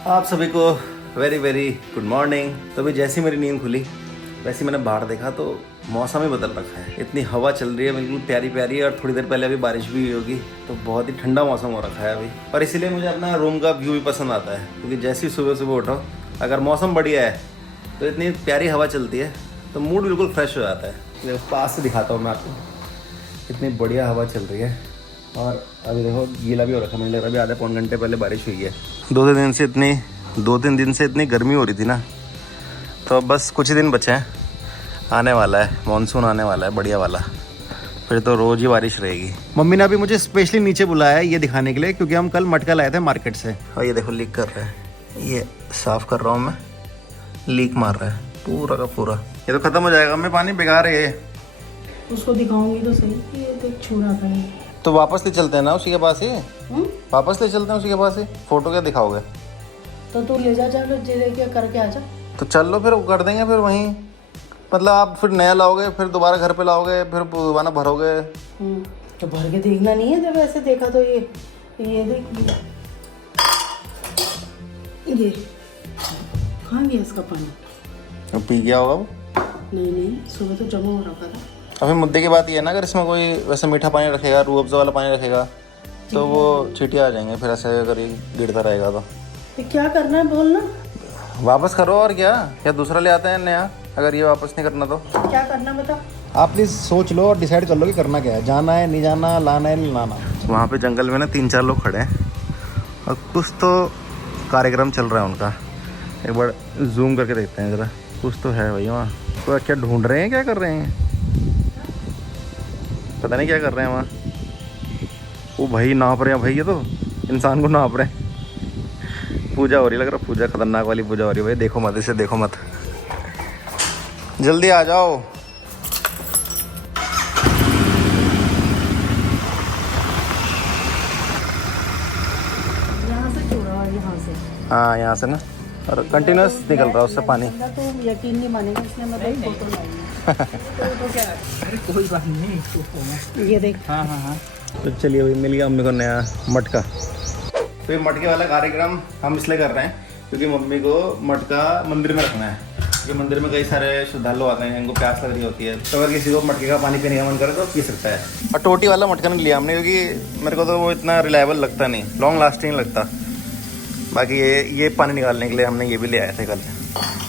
आप सभी को वेरी वेरी गुड मॉर्निंग। तो अभी जैसी मेरी नींद खुली वैसे मैंने बाहर देखा तो मौसम ही बदल रखा है। इतनी हवा चल रही है बिल्कुल प्यारी प्यारी, और थोड़ी देर पहले अभी बारिश भी हुई होगी, तो बहुत ही ठंडा मौसम हो रखा है अभी। और इसीलिए मुझे अपना रूम का व्यू भी पसंद आता है, क्योंकि जैसे ही सुबह सुबह उठो अगर मौसम बढ़िया है तो इतनी प्यारी हवा चलती है तो मूड बिल्कुल फ्रेश हो जाता है। देखो पास से दिखाता हूँ मैं आपको, इतनी बढ़िया हवा चल रही है। और अभी देखो गीला भी हो रखा है, मुझे लग रहा है अभी आधे पौन घंटे पहले बारिश हुई है। 2-3 दिन से इतनी गर्मी हो रही थी ना, तो अब बस कुछ ही दिन बचे हैं, आने वाला है मानसून, आने वाला है बढ़िया वाला, फिर तो रोज़ ही बारिश रहेगी। मम्मी ने अभी मुझे स्पेशली नीचे बुलाया है ये दिखाने के लिए, क्योंकि हम कल मटका लाए थे मार्केट से। और ये देखो लीक कर रहा है, ये साफ़ कर रहा हूँ मैं, लीक मार रहा है पूरा का पूरा। ये तो ख़त्म हो जाएगा, मैं पानी बेकार है ये। उसको दिखाऊंगी तो सही, ये देख छू रहा था। तो वापस ले चलते हैं ना उसी के पास ही, वापस ले चलते हैं उसी के पास ही। फ़ोटो क्या दिखाओगे? तो तू ले जा, चलो लेके करके आ जा। तो चल लो फिर कर देंगे फिर वहीं, मतलब आप फिर नया लाओगे फिर दोबारा घर पे लाओगे फिर दोबारा भरोगे। तो भर के देखना नहीं है, जब ऐसे देखा तो ये देख, ये कहाँ गया इसका पानी? तो पी गया होगा वो। नहीं सुबह तो जमा हो रखा था। अभी मुद्दे की बात ये है ना, अगर इसमें कोई वैसे मीठा पानी रखेगा, रूह अफ़ज़ा वाला पानी रखेगा तो वो चींटियाँ आ जाएंगे फिर, ऐसे अगर ये गिरता रहेगा तो क्या करना है बोलना। वापस करो और क्या दूसरा ले आते हैं नया, अगर ये वापस नहीं करना तो। क्या करना बता। आप प्लीज़ सोच लो और डिसाइड कर लो कि करना क्या है, जाना है नहीं जाना, लाना है नहीं लाना। वहाँ पे जंगल में ना 3-4 लोग खड़े हैं और कुछ तो कार्यक्रम चल रहा है उनका। एक बार जूम करके देखते हैं ज़रा, कुछ तो है भाई वहाँ। तो क्या ढूंढ रहे हैं, क्या कर रहे हैं, पता नहीं क्या कर रहे हैं वहाँ। वो भाई नाप रहे हैं भाई, ये तो इंसान को नाप रहे हैं। पूजा हो रही लग रहा, पूजा खतरनाक वाली पूजा हो रही है भाई। देखो मत इसे, देखो मत, जल्दी आ जाओ। यहाँ से छू रहा है, यहाँ से। हाँ यहाँ से ना, और कंटिन्यूस निकल रहा है उससे पानी। तो यकीन नहीं मानेगा, इसलिए मैं भाई फोटो लाई है। तो क्या कोई बात नहीं, ये देख। हाँ। तो चलिए भाई, मिल गया मम्मी को नया मटका। तो ये मटके वाला कार्यक्रम हम इसलिए कर रहे हैं क्योंकि मम्मी को मटका मंदिर में रखना है, क्योंकि मंदिर में कई सारे श्रद्धालु आते हैं, इनको प्यास लग रही होती है, तो अगर किसी को मटके का पानी पीने का मन करे तो पी सकता है। और टोटी वाला मटका नहीं लिया हमने, क्योंकि मेरे को तो वो इतना रिलायबल लगता नहीं, लॉन्ग लास्टिंग लगता। बाकी ये पानी निकालने के लिए हमने ये भी ले आए थे कल।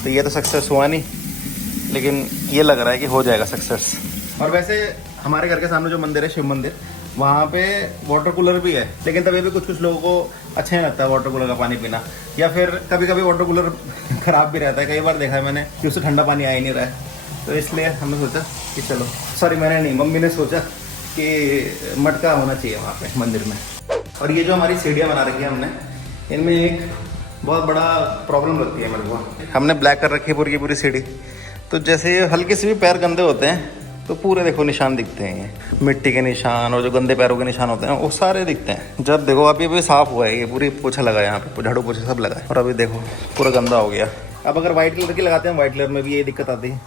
तो ये तो सक्सेस हुआ नहीं, लेकिन ये लग रहा है कि हो जाएगा सक्सेस। और वैसे हमारे घर के सामने जो मंदिर है, शिव मंदिर, वहाँ पे वाटर कूलर भी है, लेकिन तभी भी कुछ लोगों को अच्छा नहीं लगता है वाटर कूलर का पानी पीना, या फिर कभी कभी वाटर कूलर ख़राब भी रहता है। कई बार देखा है मैंने कि उससे ठंडा पानी आ ही नहीं रहा है। तो इसलिए हमने सोचा कि चलो, सॉरी मैंने नहीं, मम्मी ने सोचा कि मटका होना चाहिए वहाँ पे मंदिर में। और ये जो हमारी सीढ़ियाँ बना रखी है हमने, इनमें एक बहुत बड़ा प्रॉब्लम लगती है मेरे को। हमने ब्लैक कर रखी है पूरी की पूरी सीढ़ी, तो जैसे हल्के से भी पैर गंदे होते हैं तो पूरे देखो निशान दिखते हैं, ये मिट्टी के निशान और जो गंदे पैरों के निशान होते हैं वो सारे दिखते हैं। जब देखो अभी साफ हुआ है, ये पूरी पोछा लगा है, यहाँ पे झाड़ू पोछा सब लगा है, और अभी देखो पूरा गंदा हो गया। अब अगर व्हाइट कलर की लगाते हैं, व्हाइट कलर में भी ये दिक्कत आती है,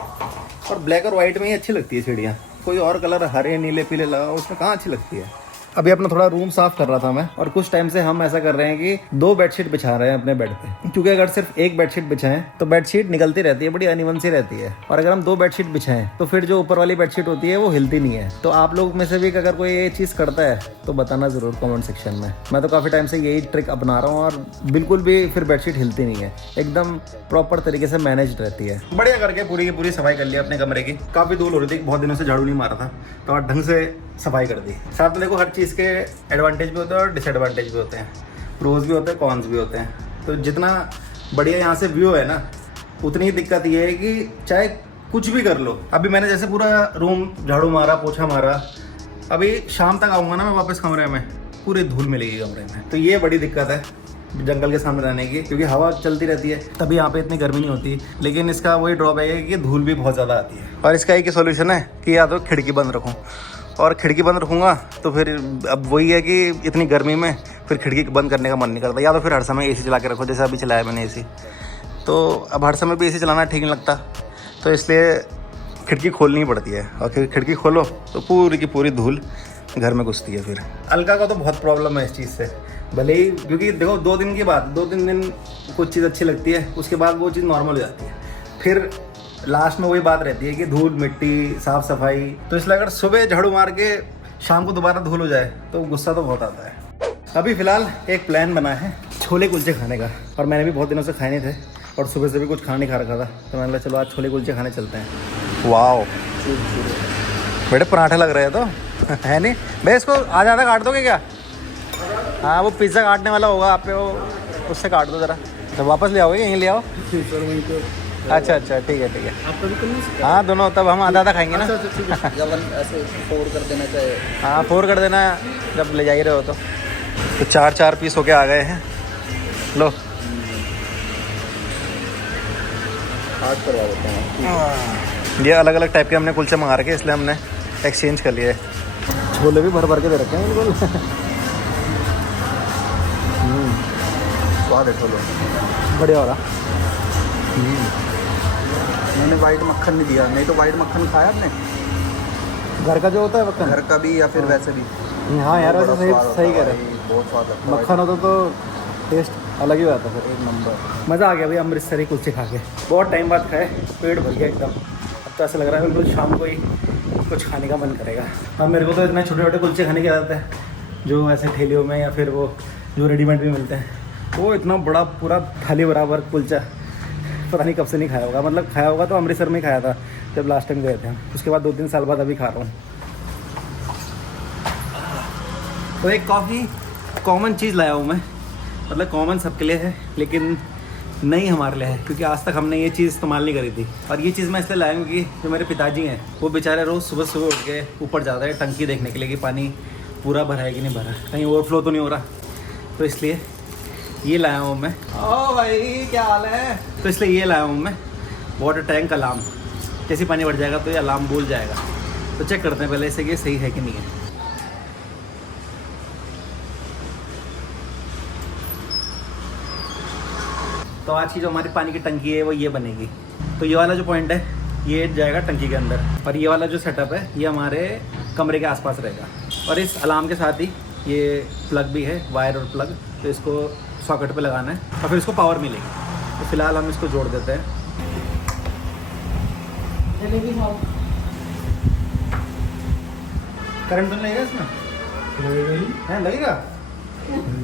और ब्लैक और व्हाइट में ही अच्छी लगती है सीढ़ियाँ। कोई और कलर हरे नीले पीले लगा उसमें कहाँ अच्छी लगती है। अभी अपना थोड़ा रूम साफ कर रहा था मैं, और कुछ टाइम से हम ऐसा कर रहे हैं कि 2 बेडशीट बिछा रहे हैं अपने बेड पे, क्योंकि अगर सिर्फ एक बेडशीट बिछाएं तो बेडशीट निकलती रहती है, बड़ी अनइवन सी रहती है। और अगर हम 2 बेडशीट बिछाएं तो फिर जो ऊपर वाली बेडशीट होती है वो हिलती नहीं है। तो आप लोग में से भी अगर कोई ये चीज़ करता है तो बताना ज़रूर कमेंट सेक्शन में। मैं तो काफ़ी टाइम से यही ट्रिक अपना रहा हूँ, और बिल्कुल भी फिर बेडशीट हिलती नहीं है, एकदम प्रॉपर तरीके से मैनेज रहती है। बढ़िया करके पूरी की पूरी सफाई कर लिया अपने कमरे की। काफ़ी धूल हो रही थी, बहुत दिनों से झाड़ू नहीं मारा था, तो आज ढंग से सफाई कर दी। साथ में देखो हर चीज़ के एडवांटेज भी होते हैं और डिसएडवांटेज भी होते हैं, प्रोज भी होते हैं, कॉन्स भी होते हैं। तो जितना बढ़िया यहाँ से व्यू है ना, उतनी ही दिक्कत ये है कि चाहे कुछ भी कर लो। अभी मैंने जैसे पूरा रूम झाड़ू मारा, पोछा मारा, अभी शाम तक आऊँगा ना मैं वापस कमरे में, पूरी धूल मिलेगी कमरे में। तो ये बड़ी दिक्कत है जंगल के सामने रहने की, क्योंकि हवा चलती रहती है तभी यहाँ पे इतनी गर्मी नहीं होती। लेकिन इसका वही ड्रॉबैक है कि धूल भी बहुत ज़्यादा आती है। और इसका एक ही सोल्यूशन है कि या तो खिड़की बंद रखूँ, और खिड़की बंद रखूँगा तो फिर अब वही है कि इतनी गर्मी में फिर खिड़की बंद करने का मन नहीं करता। या तो फिर हर समय एसी चला के रखो, जैसे अभी चलाया मैंने एसी, तो अब हर समय भी एसी चलाना ठीक नहीं लगता, तो इसलिए खिड़की खोलनी पड़ती है। और फिर खिड़की खोलो तो पूरी की पूरी धूल घर में घुसती है। फिर अलका का तो बहुत प्रॉब्लम है इस चीज़ से, भले ही, क्योंकि देखो 2 दिन की बात, 2-3 दिन कुछ चीज़ अच्छी लगती है, उसके बाद वो चीज़ नॉर्मल हो जाती है, फिर लास्ट में वही बात रहती है कि धूल मिट्टी साफ सफाई। तो इसलिए अगर सुबह झाड़ू मार के शाम को दोबारा धूल हो जाए तो गुस्सा तो बहुत आता है। अभी फ़िलहाल एक प्लान बना है छोले कुलचे खाने का, और मैंने भी बहुत दिनों से खाए नहीं थे और सुबह से भी कुछ खाना नहीं खा रखा था, तो मैंने कहा चलो आज छोले कुलचे खाने चलते हैं। वाओ बेटे पराठे लग रहे हैं तो है नहीं भाई, इसको आधा आधा काट दोगे क्या? हाँ वो पिज़्ज़ा काटने वाला होगा आप पे, वो उससे काट दो ज़रा। तो वापस ले आओगे यहीं ले आओ? अच्छा अच्छा ठीक है ठीक है। हाँ दोनों, तब हम आधा आधा खाएंगे ना। जब ऐसे फोर कर देना चाहिए। हाँ 4 कर देना जब ले जा ही रहे हो तो 4-4 पीस होके आ गए हैं। लो हाथ करवा देते हैं। ये अलग अलग टाइप के हमने कुलचे मंगा रखे, इसलिए हमने एक्सचेंज कर लिए। छोले भी भर भर के दे रखे हैं बिल्कुल। स्वाद है छोलो, बढ़िया वाला। मैंने वाइट मक्खन नहीं दिया, नहीं तो वाइट मक्खन खाया आपने? घर का जो होता है मक्खन, घर का भी या फिर वैसे भी? हाँ यार वैसे सही सही कह रहे हैं, बहुत स्वाद लगता है। मक्खन होता तो टेस्ट अलग ही आता फिर। एक नंबर मज़ा आ गया भाई अमृतसरी कुलचे खा के, बहुत टाइम बाद खाए, पेट भर गया एकदम। अब तो ऐसा लग रहा है बिल्कुल शाम को ही कुछ खाने का मन करेगा। अब मेरे को तो इतने छोटे छोटे कुलचे खाने की आदत है, जो ऐसे ठेलियों में या फिर वो जो रेडीमेड भी मिलते हैं, वो इतना बड़ा पूरा थाली बराबर कुलचा पता नहीं कब से नहीं खाया होगा। मतलब खाया होगा तो अमृतसर में ही खाया था जब लास्ट टाइम गए थे हम, उसके बाद 2-3 साल बाद अभी खा रहा हूँ। तो एक काफ़ी कॉमन चीज़ लाया हूँ मैं, मतलब कॉमन सबके लिए है लेकिन नहीं हमारे लिए है, क्योंकि आज तक हमने ये चीज़ इस्तेमाल नहीं करी थी। और ये चीज़ मैं इसलिए लाया हूँ क्योंकि जो मेरे पिताजी हैं वो बेचारे रोज़ सुबह सुबह उठ के ऊपर जाते हैं टंकी देखने के लिए कि पानी पूरा भरा है कि नहीं भरा, कहीं ओवरफ्लो तो नहीं हो रहा। तो इसलिए ये लाया हूँ मैं। ओ भाई क्या हाल है? तो इसलिए ये लाया हूँ मैं वाटर टैंक अलार्म। जैसे पानी भर जाएगा तो ये अलार्म बोल जाएगा। तो चेक करते हैं पहले इसे कि ये सही है कि नहीं है। तो आज की जो हमारी पानी की टंकी है वो ये बनेगी। तो ये वाला जो पॉइंट है ये जाएगा टंकी के अंदर, और ये वाला जो सेटअप है ये हमारे कमरे के आसपास रहेगा। और इस अलार्म के साथ ही ये प्लग भी है, वायर और प्लग, तो इसको सॉकेट पे लगाना है और फिर इसको पावर मिलेगी। तो फिलहाल हम इसको जोड़ देते हैं। करंट तो नहीं लगेगा इसमें? लगेगा ही है लगेगा?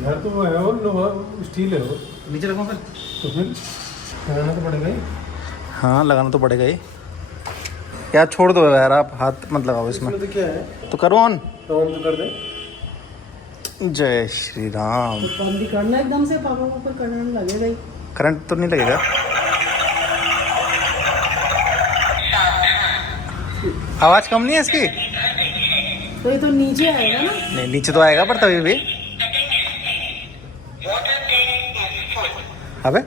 यार, तो वो है और लोहा स्टील है वो, नीचे रखूँ फिर? तो फिर लगाना तो पड़ेगा ही। हाँ लगाना तो पड़ेगा ही यार। छोड़ दो यार, आप हाथ मत लगाओ इसमें। इसमें तो क्या है, तो करो ऑन। तो ऑन तो कर दे। जय श्री राम। तो बंद करना एकदम से, पापा को ऊपर करंट लगेगा ही। करंट तो नहीं लगेगा? आवाज कम नहीं है इसकी? तो ये तो नीचे आएगा ना? नहीं नीचे तो आएगा पर तभी भी। अबे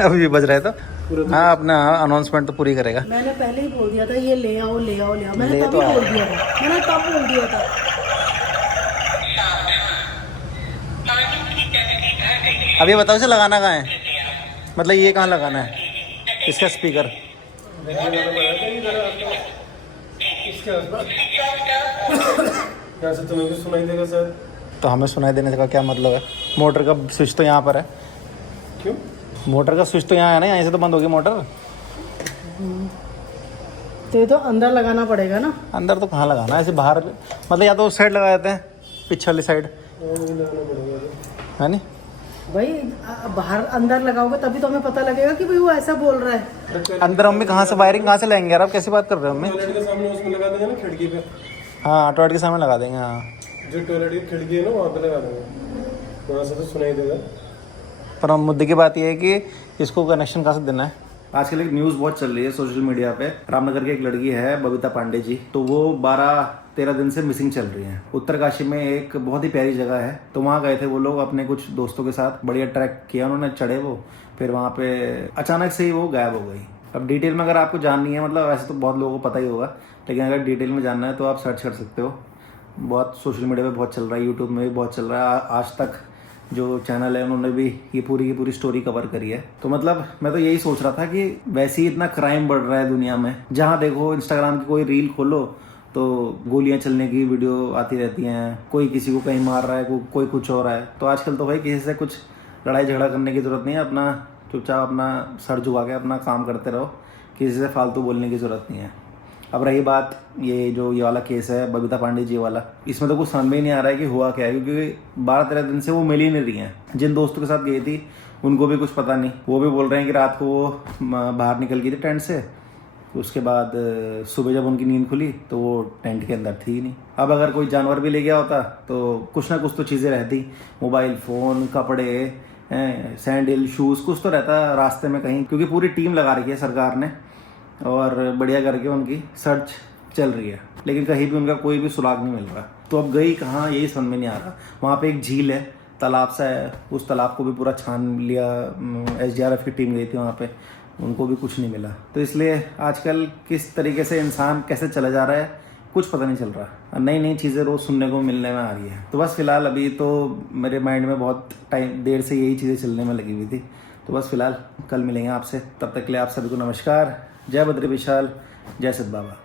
अभी भी बज रहा है तो हाँ अपना अनाउंसमेंट तो पूरी करेगा। मैंने पहले ही बोल दिया था ये ले आओ ले आओ ले आओ, मैंने ले तब तो ही आया। बोल दिया था, मैंने तब बोल दिया था। अब ये बताओ इसे लगाना कहाँ है, मतलब ये कहाँ लगाना है इसका स्पीकर? इसके आसपास यहाँ से तुम्हें भी सुनाई देगा सर। तो हमें सुनाई देने का क्या मतलब है? मोटर का स्विच तो यहाँ पर है। क्यों? मोटर का स्विच तो यहाँ है ना, यहाँ से तो बंद होगी मोटर। तो ये तो अंदर लगाना पड़ेगा ना? अंदर तो कहाँ लगाना है, ऐसे बाहर, मतलब या तो उस साइड लगा देते हैं, पीछे वाली साइड, है नहीं भाई बाहर अंदर लगाओगे तभी तो हमें पता लगेगा कि भाई वो ऐसा बोल रहा है। अंदर मम्मी कहाँ से वायरिंग कहाँ से लाएंगे यार? आप कैसी बात कर रहे हो मम्मी? टॉयलेट के सामने उसमें लगा देंगे ना, खिड़की पे। हाँ टॉयलेट के सामने लगा देंगे। हाँ जो टॉयलेट की खिड़की है ना वहाँ पे लगा देंगे, वहाँ से तो सुनाई देगा। पर मुद्दे की बात यह है कि इसको कनेक्शन कहाँ से देना है। आजकल एक न्यूज़ बहुत चल रही है सोशल मीडिया पे। रामनगर की एक लड़की है बबीता पांडे जी, तो वो 12-13 दिन से मिसिंग चल रही हैं। उत्तरकाशी में एक बहुत ही प्यारी जगह है, तो वहाँ गए थे वो लोग अपने कुछ दोस्तों के साथ, बढ़िया ट्रैक किया उन्होंने, चढ़े वो, फिर वहाँ पे अचानक से ही वो गायब हो गई। अब डिटेल में अगर आपको जाननी है, मतलब वैसे तो बहुत लोगों को पता ही होगा, लेकिन अगर डिटेल में जानना है तो आप सर्च कर सकते हो। बहुत सोशल मीडिया पे बहुत चल रहा है, यूट्यूब में भी बहुत चल रहा है। आज तक जो चैनल है उन्होंने भी ये पूरी की पूरी स्टोरी कवर करी है। तो मतलब मैं तो यही सोच रहा था कि वैसे ही इतना क्राइम बढ़ रहा है दुनिया में, जहाँ देखो इंस्टाग्राम की कोई रील खोलो तो गोलियां चलने की वीडियो आती रहती हैं, कोई किसी को कहीं मार रहा है, कोई कुछ हो रहा है। तो आजकल तो भाई किसी से कुछ लड़ाई झगड़ा करने की ज़रूरत नहीं है, अपना चुपचाप अपना सर झुका के अपना काम करते रहो, किसी से फालतू बोलने की ज़रूरत नहीं है। अब रही बात ये वाला केस है बबीता पांडे जी वाला, इसमें तो कुछ समझ में ही नहीं आ रहा है कि हुआ क्या है, क्योंकि 12-13 दिन से वो मिल ही नहीं रही हैं। जिन दोस्तों के साथ गई थी उनको भी कुछ पता नहीं, वो भी बोल रहे हैं कि रात को वो बाहर निकल गई थी टेंट से, उसके बाद सुबह जब उनकी नींद खुली तो वो टेंट के अंदर थी ही नहीं। अब अगर कोई जानवर भी ले गया होता तो कुछ ना कुछ तो चीज़ें रहती, मोबाइल फ़ोन, कपड़े, सैंडल, शूज़, कुछ तो रहता रास्ते में कहीं, क्योंकि पूरी टीम लगा रखी है सरकार ने और बढ़िया करके उनकी सर्च चल रही है, लेकिन कहीं भी उनका कोई भी सुराग नहीं मिल रहा। तो अब गई कहाँ यही समझ में नहीं आ रहा। वहाँ पे एक झील है, तालाब सा है, उस तालाब को भी पूरा छान लिया, SDRF की टीम गई थी वहाँ पे, उनको भी कुछ नहीं मिला। तो इसलिए आजकल किस तरीके से इंसान कैसे चला जा रहा है कुछ पता नहीं चल रहा, नई नई चीज़ें रोज़ सुनने को मिलने में आ रही है। तो बस फिलहाल अभी तो मेरे माइंड में बहुत देर से यही चीज़ें चलने में लगी हुई थी। तो बस फिलहाल कल मिलेंगे आपसे, तब तक के लिए आप सभी को नमस्कार। जय बद्री विशाल, जय सिद्ध बाबा।